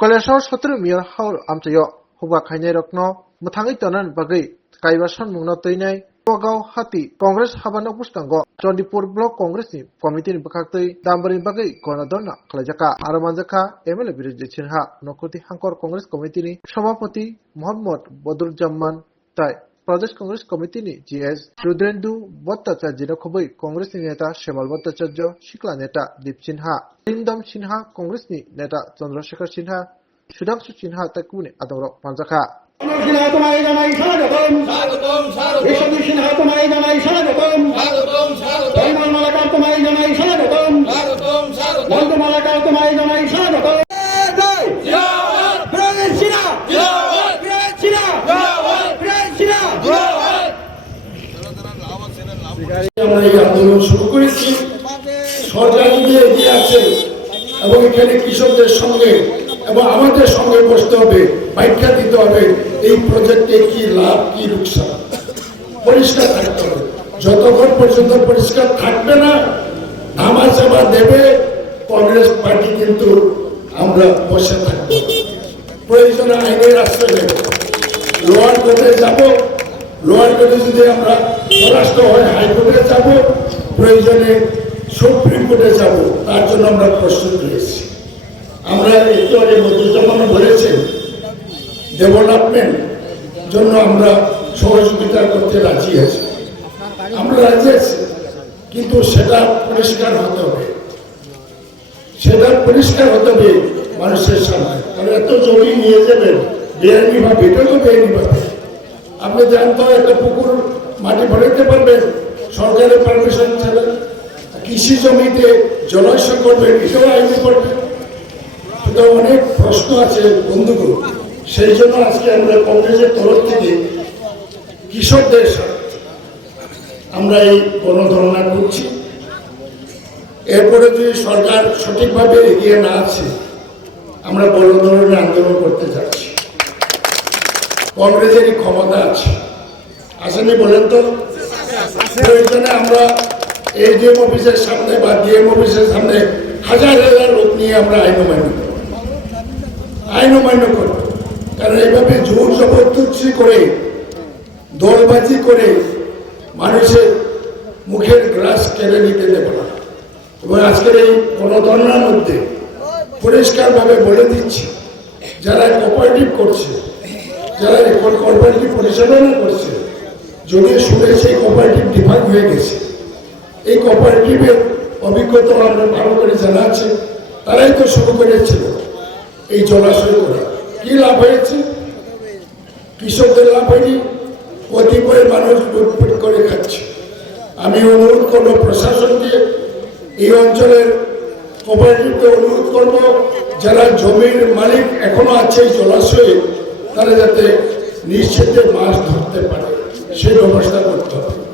Kolesor sotru miyar haul amchayo huba khainai rokno muthangai tonan bagai kaibasan mungna toinai Pogau hati Kongres habana pustango Chondipur Block Congress ni komite ni bakaktoi dambari bagai konadona khalajaka aramanjaka MLA Birujit Sinha Nokuti Hankor Congress Committee ni Sabhapati Mohammad Badruzzaman tai Pradesh Congress Committee ni GS Rudrendu Bhattacharya khoboi Congress ni neta Shemal Bhattacharya Shikla neta Deep Sinha Lindam Sinha Congress ni neta Chandrasekhar Sinha Sudhanshu Sinha takuni adoro panjaka আমরা এই আন্দোলন শুরু করেছি সরকার যদি এগিয়ে আছে এবং এখানে কৃষকদের সঙ্গে এবং আমাদের সঙ্গে বসতে হবে ব্যাখ্যা দিতে হবে এই প্রজেক্টে কি লাভ কি লোকসান পরিষ্কার থাকতে হবে যতক্ষণ পর্যন্ত পরিষ্কার থাকবে না ধামাচাপা দেবে কংগ্রেস পার্টি কিন্তু আমরা বসে থাকবো প্রয়োজনে আইনের আশ্রয় নেব লোয়ার কোর্টে যাব লোয়ার কোর্টে যদি আমরা পরাস্ত হয় হাইকোর্টে যাব প্রয়োজনে সুপ্রিম কোর্টে যাব তার জন্য আমরা প্রস্তুত রয়েছি আমরা একটু আগে মধুজামান বলেছেন ডেভেলপমেন্ট জন্য আমরা সহযোগিতা করতে রাজি আছি আমরা রাজি আছি কিন্তু সেটা পরিষ্কার হতে হবে সেটা পরিষ্কার হতে হবে মানুষের সামনে কারণ এত জমি নিয়ে যাবেন বেআইনি ভাবে এটা তো বেআইনি ভাবে আপনি জানতে হয় একটা পুকুর মাটি ভরাতে পারবেন সরকারের পারমিশন ছাড়া কৃষি জমিতে জলাশয় করবেন এটাও আইনি করবেন এটা অনেক প্রশ্ন আছে বন্ধুগণ সেই জন্য আজকে আমরা কংগ্রেসের তরফ থেকে কৃষকদের আমরা এই গণধর্ণা করছি এরপরে যদি সরকার সঠিকভাবে এগিয়ে না আছে আমরা বড় ধরনের আন্দোলন করতে যাচ্ছি কংগ্রেসেরই ক্ষমতা আছে আসেনি বলেন তো প্রয়োজনে আমরা এডিএম অফিসের সামনে বা ডিএম অফিসের সামনে হাজার হাজার লোক নিয়ে আমরা আইন অমান্য করব কারণ এইভাবে জোর জবরদস্তি করে দলবাজি করে মানুষের মুখের গ্লাস কেড়ে নিতে দেব না এবং আজকের এই গণধর্ণার মধ্যে পরিষ্কারভাবে বলে দিচ্ছি যারা কোঅপারেটিভ করছে যারা কোঅপারেটিভ পরিচালনা করছে যদি শুনে সেই কোঅপারেটিভ ডিফাল্ট হয়ে গেছে এই কোঅপারেটিভের অভিজ্ঞতা আমরা ভালো করে জানা আছে তারাই তো শুরু করেছিল এই জলাশয় করা কি লাভ হয়েছে কৃষকদের লাভ হয়নি কতিপয় মানুষ লুটপুট করে খাচ্ছে আমি অনুরোধ করবো প্রশাসনকে এই অঞ্চলের কোঅপারেটিভকে অনুরোধ করব যারা জমির মালিক এখনো আছে এই জলাশয়ে তারা যাতে নিশ্চিতে মাছ ধরতে পারে সেই ব্যবস্থা করতে হবে।